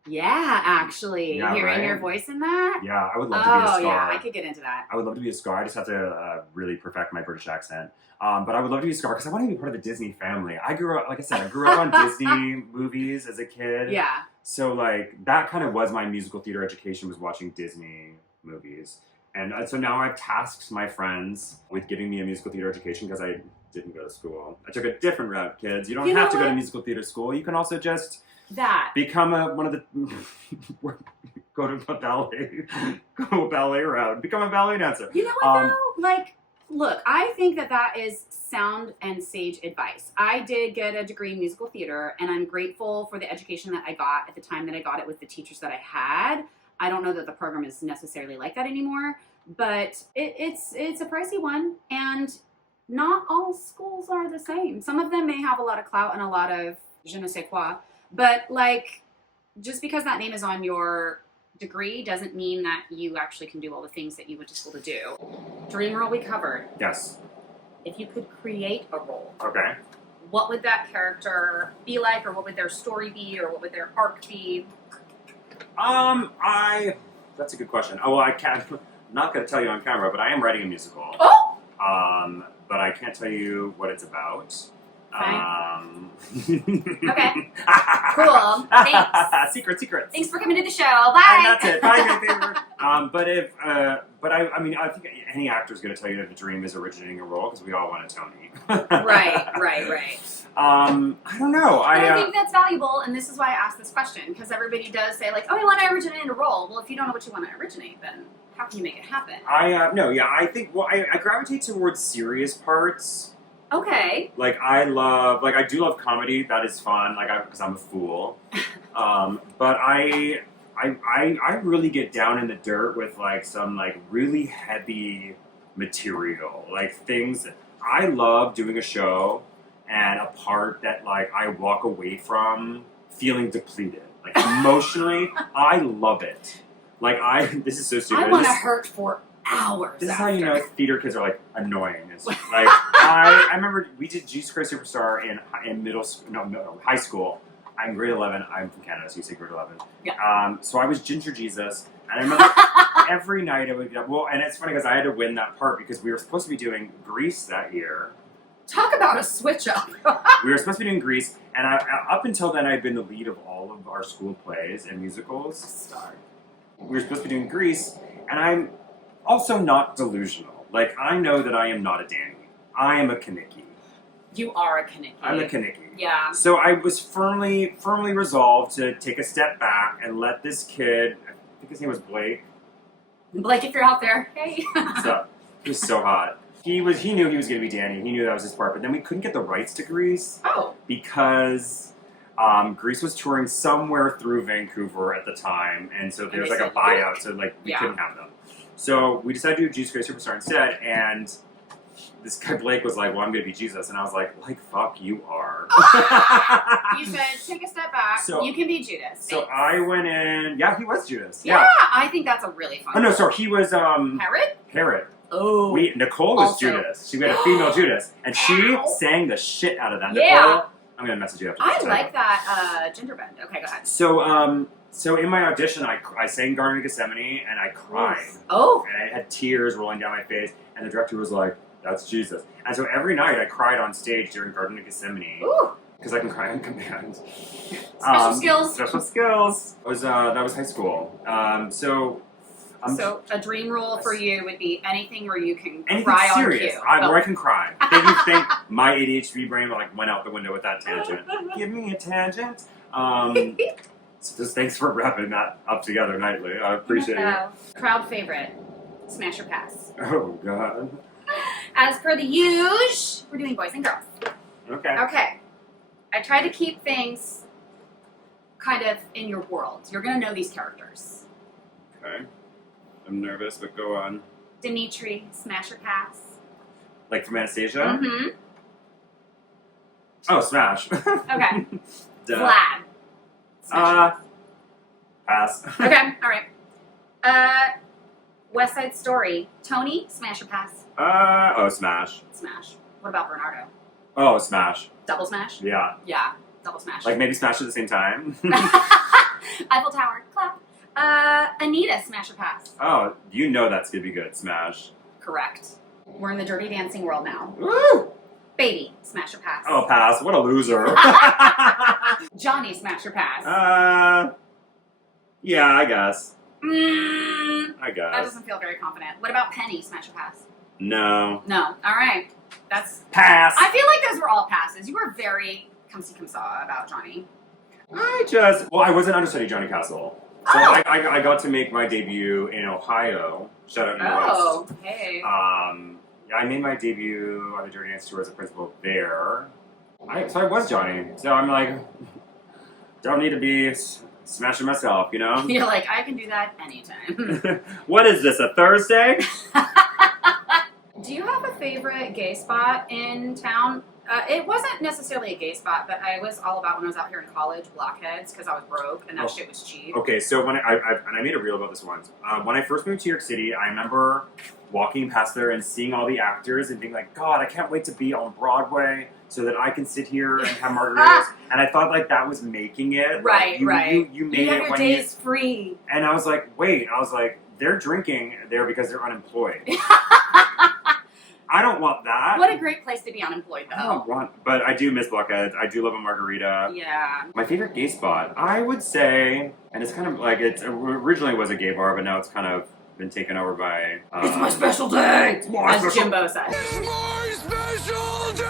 Yeah, actually. Yeah, Hearing right? your voice in that? Yeah, I would love to be a Scar. Oh, yeah, I could get into that. I would love to be a Scar. I just have to really perfect my British accent. But I would love to be a Scar because I want to be part of the Disney family. I grew up, like I said, I grew up on Disney movies as a kid. Yeah. So, like, that kind of was my musical theater education, was watching Disney movies. And so now I've tasked my friends with giving me a musical theater education because I didn't go to school. I took a different route, kids. You don't have to go to musical theater school. You can also just become one of the go to a ballet route. Become a ballet dancer. You know what though? Like, look, I think that is sound and sage advice. I did get a degree in musical theater, and I'm grateful for the education that I got at the time that I got it with the teachers that I had. I don't know that the program is necessarily like that anymore, but it's a pricey one, and not all schools are the same. Some of them may have a lot of clout and a lot of je ne sais quoi, but like, just because that name is on your degree doesn't mean that you actually can do all the things that you went to school to do. Dream role we covered. Yes. If you could create a role, okay, what would that character be like, or what would their story be, or what would their arc be? That's a good question. Oh, well, I'm not going to tell you on camera, but I am writing a musical. Oh! But I can't tell you what it's about. Okay. Cool. Thanks. Secret. Thanks for coming to the show. Bye. And that's it. Bye, my favorite. But I mean, I think any actor is going to tell you that the dream is originating a role, because we all want a Tony. Right. I don't know. I think that's valuable, and this is why I asked this question, because everybody does say, like, oh, I want to originate a role. Well, if you don't know what you want to originate, then how can you make it happen? I think, I gravitate towards serious parts. Okay. Like, I do love comedy. That is fun, because I'm a fool. But I really get down in the dirt with, like, some, like, really heavy material. Like, things, I love doing a show and a part that, like, I walk away from feeling depleted. Like, emotionally, I love it. Like, this is so stupid. I want to hurt for hours. This is how you know theater kids are, like, annoying. It's like, I remember we did Jesus Christ Superstar in middle school, no, high school. I'm grade 11. I'm from Canada, so you say grade 11. Yeah. So I was Ginger Jesus, and I remember every night I would get up. Well, and it's funny because I had to win that part because we were supposed to be doing Grease that year. Talk about a switch up. We were supposed to be doing Grease, and up until then I'd been the lead of all of our school plays and musicals. Star. We were supposed to be doing Grease, and I'm also not delusional. Like, I know that I am not a Danny. I am a Kaniki. You are a Kaniki. I'm a Kaniki. Yeah. So I was firmly resolved to take a step back and let this kid, I think his name was Blake. Blake, if you're out there, hey. What's up? He was so hot. He knew he was going to be Danny. He knew that was his part. But then we couldn't get the rights to Grease. Oh. Because Grease was touring somewhere through Vancouver at the time. And so there was like a buyout. So like we couldn't have them. So we decided to do Jesus Christ Superstar instead. And this guy Blake was like, well, I'm going to be Jesus. And I was like, fuck, you are. You said, take a step back. So, you can be Judas. So I went in. Yeah, he was Judas. Yeah, I think that's a really fun Oh, no, sorry. He was Herod. Oh. Nicole was also Judas. She had a female Judas. And she sang the shit out of that. Yeah. Nicole, I'm going to message you after this. I like that gender bend. Okay, go ahead. So in my audition, I sang Garden of Gethsemane, and I cried. Oh. And I had tears rolling down my face, and the director was like, that's Jesus. And so every night I cried on stage during Garden of Gethsemane. Ooh. Because I can cry on command. Special skills. That was high school. So a dream role for you would be anything where you can cry serious. On cue. Where I can cry. You think my ADHD brain went out the window with that tangent. Give me a tangent. So just thanks for wrapping that up together nightly. I appreciate it. Crowd favorite. Smash or pass. Oh, God. As per the usual, we're doing boys and girls. Okay. I try to keep things kind of in your world. You're going to know these characters. Okay. I'm nervous, but go on. Dimitri, smash or pass? Like from Anastasia? Mm-hmm. Oh, smash. Okay. Duh. Vlad. Smash. Pass. Okay, all right. West Side Story. Tony, smash or pass? Oh, smash. Smash. What about Bernardo? Oh, smash. Double smash? Yeah. Yeah, double smash. Like maybe smash at the same time. Eiffel Tower, clap. Anita, smash or pass? Oh, you know that's gonna be good. Smash. Correct. We're in the Dirty Dancing world now. Woo! Baby, smash or pass? Oh, pass. What a loser. Johnny, smash or pass? Yeah, I guess. I I guess. That doesn't feel very confident. What about Penny, smash or pass? No. No. All right. That's. Pass. I feel like those were all passes. You were very come saw about Johnny. I wasn't understudy Johnny Castle. So Oh. I got to make my debut in Ohio. Shout out Midwest. Oh, hey. Yeah, I made my debut on the Dirty Dance Tour as a principal there. So I was Johnny. So I'm like, don't need to be smashing myself, you know? You're like, I can do that anytime. What is this, a Thursday? Do you have a favorite gay spot in town? It wasn't necessarily a gay spot, but I was all about when I was out here in college, Blockheads, because I was broke and that shit was cheap. Okay, so when I made a reel about this once. When I first moved to New York City, I remember walking past there and seeing all the actors and being like, God, I can't wait to be on Broadway so that I can sit here and have margaritas. And I thought like that was making it. Right, right. You made you have it your when days free. And I was like, wait. I was like, they're drinking there because they're unemployed. I don't want that. What a great place to be unemployed, I though. don't want, but I do miss Blockheads. I do love a margarita. Yeah. My favorite gay spot, I would say, and it's kind of like it originally was a gay bar, but now it's kind of been taken over by. It's my special day, It's my as special- Jimbo said. It's my special day!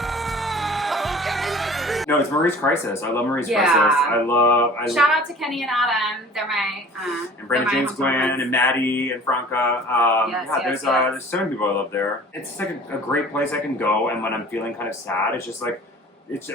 No, it's Marie's Crisis. I love Marie's Yeah. Crisis. I love. Shout out to Kenny and Adam. They're my. And Brandon James Gwen and Maddie and Franca. There's so many people I love there. It's just like a great place I can go, and when I'm feeling kind of sad, it's just like.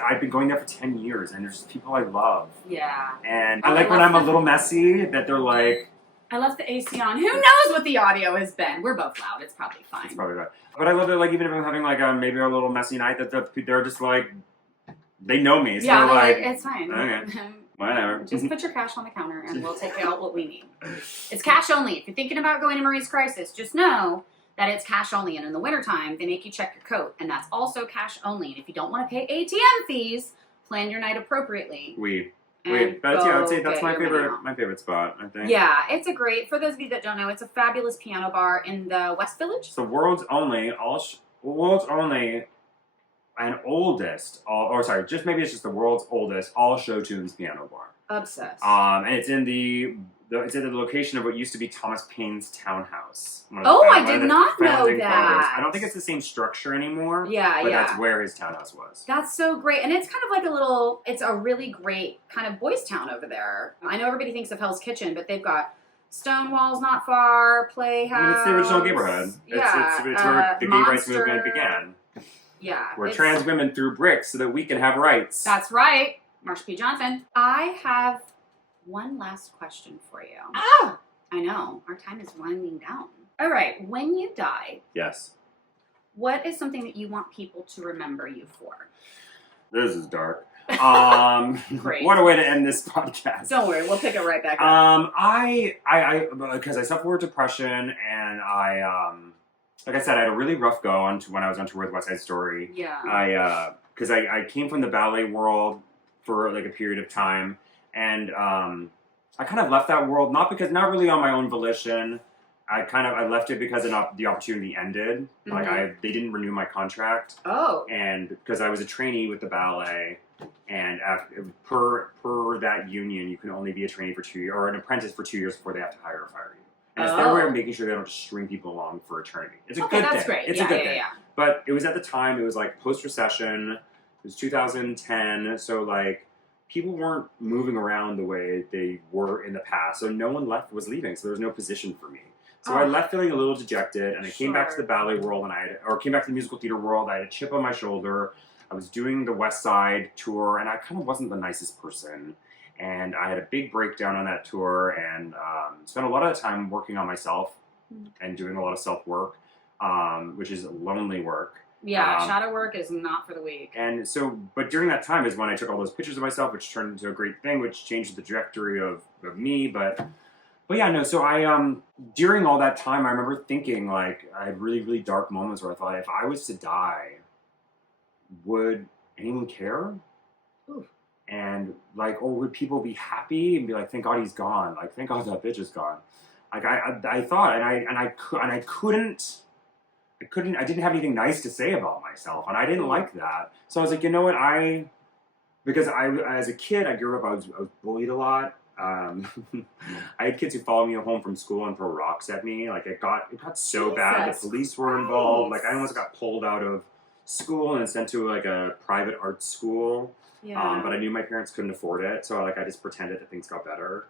I've been going there for 10 years, and there's people I love. Yeah. And Oh, I like I when love I'm a the- little messy, that they're like, I left the AC on. Who knows what the audio has been? We're both loud. It's probably fine. it's probably right. But I love it, like, even if I'm having, like, maybe a little messy night, that they're just like, they know me. So Yeah, they're like, it's fine. okay. Whatever. Just put your cash on the counter and we'll take out what we need. It's cash only. If you're thinking about going to Marie's Crisis, just know that it's cash only. And in the wintertime, they make you check your coat. And that's also cash only. And if you don't want to pay ATM fees, plan your night appropriately. But I would say go that's get your money out. my favorite spot, I think. Yeah, it's a great, for those of you that don't know, it's a fabulous piano bar in the West Village. It's the world's only, and oldest, just maybe it's just the world's oldest all show tunes piano bar. Obsessed. And it's in the location of what used to be Thomas Paine's townhouse. Oh, I did not know founding that. fathers. I don't think it's the same structure anymore. Yeah, but yeah. that's where his townhouse was. That's so great. And it's kind of like it's a really great kind of boys' town over there. I know everybody thinks of Hell's Kitchen, but they've got Stonewall's not far, Playhouse. I mean, it's the original neighborhood. Yeah. It's where the gay rights Monster. movement began. Yeah. Where it's- trans women threw bricks so that we can have rights. That's right. Marsha P. Johnson. I have one last question for you. Ah! I know. Our time is winding down. All right. When you die, Yes. what is something that you want people to remember you for? This is dark. Great. What a way to end this podcast. Don't worry. We'll pick it right back up. I because I suffer with depression, and like I said, I had a really rough go when I was on tour with West Side Story. Yeah. Because I came from the ballet world for like a period of time, and I kind of left that world not really on my own volition. I left it because the opportunity ended. Mm-hmm. Like they didn't renew my contract. Oh. And because I was a trainee with the ballet, and per that union, you can only be a trainee for 2 years or an apprentice for 2 years before they have to hire or fire you. And it's their way of making sure they don't just string people along for eternity. It's a good thing. That's great. It's a good thing. But it was at the time, it was like post-recession. It was 2010. So like people weren't moving around the way they were in the past. So no one was leaving. So there was no position for me. So I left feeling a little dejected, and I came back to the ballet world, came back to the musical theater world. I had a chip on my shoulder. I was doing the West Side tour, and I kind of wasn't the nicest person. And I had a big breakdown on that tour, and spent a lot of the time working on myself. and doing a lot of self-work, which is lonely work. Yeah, shadow work is not for the weak. And so, but during that time is when I took all those pictures of myself, which turned into a great thing, which changed the trajectory of me. But yeah, no. So I during all that time, I remember thinking like I had really, really dark moments where I thought, if I was to die, would anyone care? Ooh. And like, or would people be happy and be like, thank God he's gone, like thank God that bitch is gone. Like I thought, and I didn't have anything nice to say about myself, and I didn't like that. So I was like, you know what, because as a kid, I grew up, I was bullied a lot. I had kids who followed me home from school and throw rocks at me. Like it got so bad. The police were involved. Like I almost got pulled out of school and sent to like a private art school. Yeah. But I knew my parents couldn't afford it, so like I just pretended that things got better.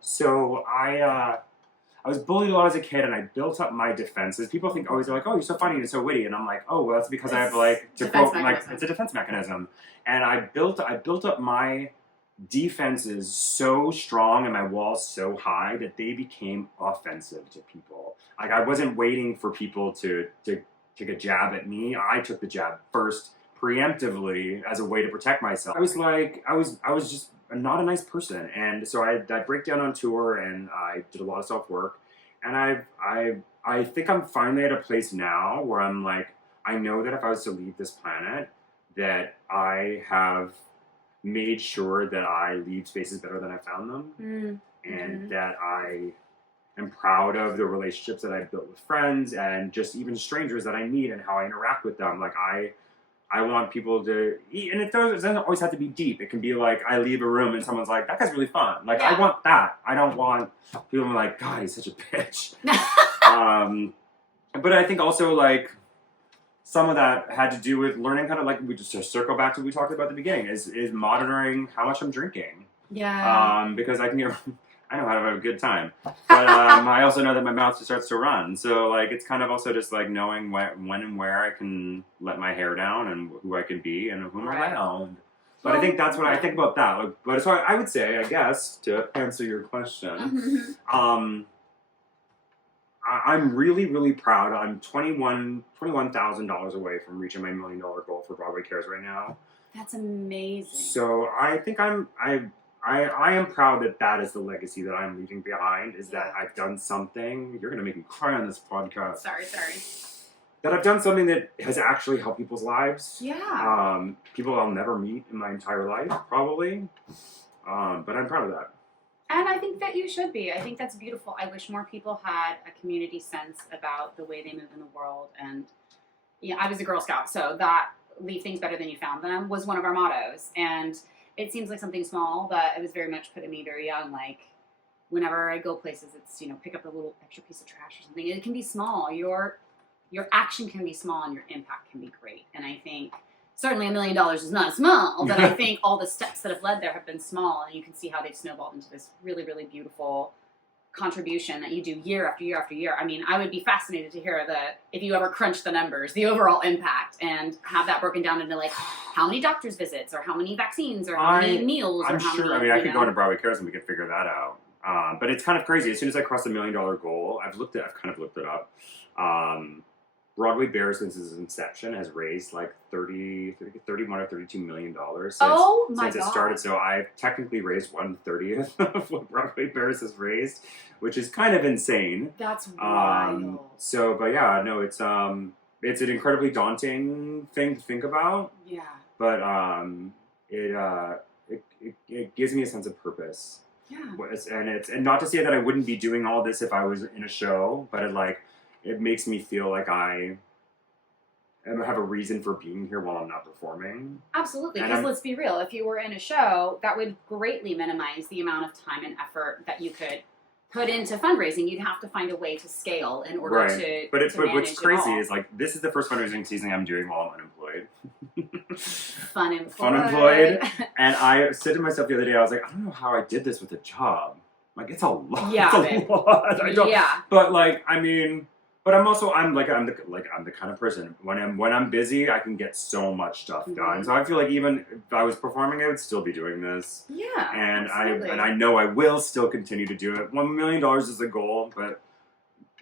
So I was bullied a lot as a kid, and I built up my defenses. People think always, they're like, oh, you're so funny and so witty, and I'm like, oh, well, that's because I have like, to quote, like, it's a defense mechanism. And I built up my defenses so strong and my walls so high that they became offensive to people. Like I wasn't waiting for people to take a jab at me. I took the jab first, preemptively, as a way to protect myself. I was like, I was just not a nice person, and so I break down on tour, and I did a lot of self-work, and I think I'm finally at a place now where I'm like, I know that if I was to leave this planet, that I have made sure that I leave spaces better than I found them, and that I am proud of the relationships that I've built with friends and just even strangers that I meet and how I interact with them. Like I want people to eat, and it doesn't always have to be deep. It can be like I leave a room and someone's like, that guy's really fun. Like I want that. I don't want people to be like, God, he's such a bitch. But I think also like some of that had to do with learning how to, like, we just to circle back to what we talked about at the beginning, is monitoring how much I'm drinking. Yeah. Because I know how to have a good time, but I also know that my mouth just starts to run. So like it's kind of also just like knowing when and where I can let my hair down and who I can be and who I'm around. But I think that's what I think about that. Like, but so I would say, I guess, to answer your question, I'm really, really proud. I'm $21,000 away from reaching my $1 million goal for Broadway Cares right now. That's amazing. So I think I am proud that that is the legacy that I'm leaving behind, is that I've done something. You're going to make me cry on this podcast. Sorry. That I've done something that has actually helped people's lives. Yeah. People I'll never meet in my entire life, probably. But I'm proud of that. And I think that you should be. I think that's beautiful. I wish more people had a community sense about the way they move in the world. And I was a Girl Scout, so that leave things better than you found them was one of our mottos. And it seems like something small, but it was very much put in me very young. Like, whenever I go places, it's, pick up a little extra piece of trash or something. It can be small. Your action can be small and your impact can be great. And I think certainly $1 million is not small, but I think all the steps that have led there have been small, and you can see how they've snowballed into this really, really beautiful contribution that you do year after year after year. I mean, I would be fascinated to hear if you ever crunch the numbers, the overall impact, and have that broken down into like how many doctor's visits or how many vaccines or how many meals. I'm or how sure. many, I could go into Broadway Cares and we could figure that out. But it's kind of crazy. As soon as I crossed the $1 million goal, I've kind of looked it up. Broadway Bares, since its inception, has raised like 31 or $32 million since it started. So I've technically raised 1/30th of what Broadway Bares has raised, which is kind of insane. That's wild. But yeah, no, it's an incredibly daunting thing to think about. Yeah. But it gives me a sense of purpose. Yeah. And not to say that I wouldn't be doing all this if I was in a show, but it makes me feel like I have a reason for being here while I'm not performing. Absolutely, because let's be real, if you were in a show, that would greatly minimize the amount of time and effort that you could put into fundraising. You'd have to find a way to scale in order to But manage what's crazy it all. is this is the first fundraising season I'm doing while I'm unemployed. Unemployed. And I said to myself the other day, I was like, I don't know how I did this with a job. Like, it's a lot. Yeah, it's a lot. I don't, yeah. But but I'm the kind of person, when I'm busy, I can get so much stuff done. So I feel like even if I was performing, I would still be doing this. Yeah. And absolutely. I know I will still continue to do it. $1 million is a goal, but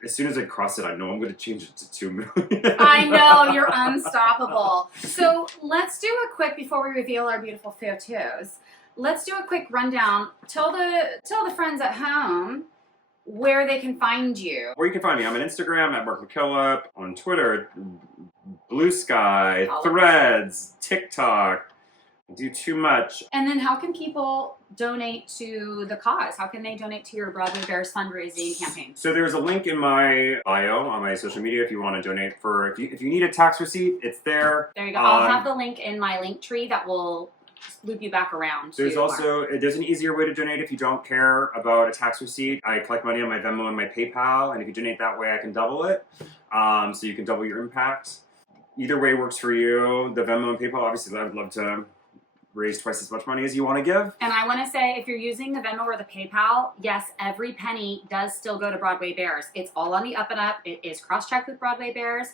as soon as I cross it, I know I'm going to change it to 2 million. I know, you're unstoppable. So let's do a quick, before we reveal our beautiful photos, let's do a quick rundown. Tell the friends at home where they can find you. Where you can find me, I'm on Instagram at MacKillop, on Twitter, Blue Sky, Threads, TikTok. I do too much. And then how can people donate to the cause? How can they donate to your Broadway Bares fundraising campaign? So there's a link in my bio on my social media if you want to donate for, if you need a tax receipt, it's there. There you go. I'll have the link in my link tree that will loop you back around. There's an easier way to donate if you don't care about a tax receipt. I collect money on my Venmo and my PayPal, and if you donate that way, I can double it. So you can double your impact. Either way works for you. The Venmo and PayPal, obviously, I would love to raise twice as much money as you want to give. And I want to say, if you're using the Venmo or the PayPal, yes, every penny does still go to Broadway Bares. It's all on the up and up. It is cross-checked with Broadway Bares.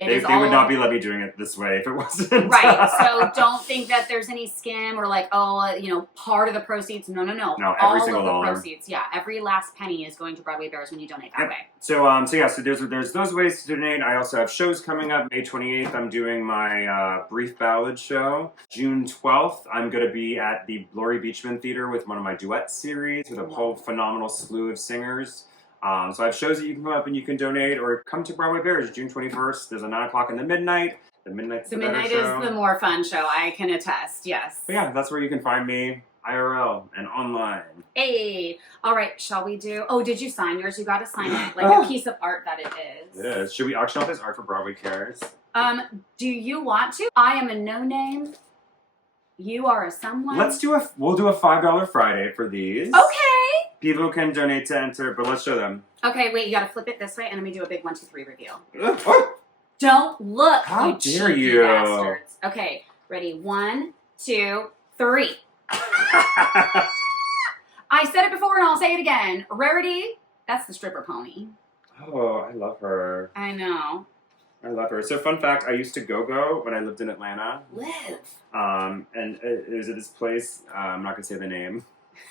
They would not be let me doing it this way if it wasn't. Right. So don't think that there's any skim or like, part of the proceeds. No. No, every all single of the dollar. Proceeds. Yeah, every last penny is going to Broadway Bares when you donate that way. So there's those ways to donate. I also have shows coming up. May 28th, I'm doing my brief ballad show. June 12th, I'm going to be at the Laurie Beachman Theater with one of my duet series with a whole phenomenal slew of singers. So I have shows that you can come up and you can donate, or come to Broadway Bares June 21st. There's a 9 o'clock in the midnight. The midnight is the more fun show. I can attest. Yes. But yeah, that's where you can find me, IRL and online. Hey, all right. Shall we do? Oh, did you sign yours? You got to sign it, like a piece of art that it is. It is. Should we auction off this art for Broadway Cares? Do you want to? I am a no name. You are a someone. We'll do a $5 Friday for these. Okay. People can donate to enter, but let's show them. Okay, wait, you gotta flip it this way, and let me do a big 1, 2, 3 reveal. Oh! Don't look. How dare cheeky you? Bastards. Okay, ready? 1, 2, 3. I said it before, and I'll say it again. Rarity. That's the stripper pony. Oh, I love her. I know. I love her. So, fun fact: I used to go when I lived in Atlanta. Live. And it was at this place. I'm not gonna say the name.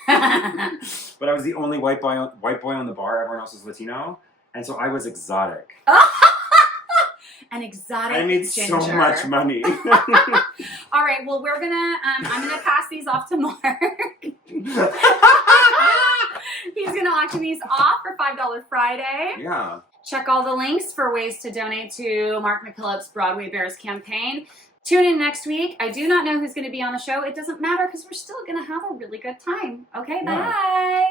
But I was the only white boy on the bar. Everyone else was Latino, and so I was exotic. An exotic. I made ginger. so much money. All right. Well, we're gonna. I'm gonna pass these off to Mark. He's gonna auction these off for $5 Friday. Yeah. Check all the links for ways to donate to Mark MacKillop's Broadway Bares campaign. Tune in next week. I do not know who's going to be on the show. It doesn't matter because we're still going to have a really good time. Okay, bye.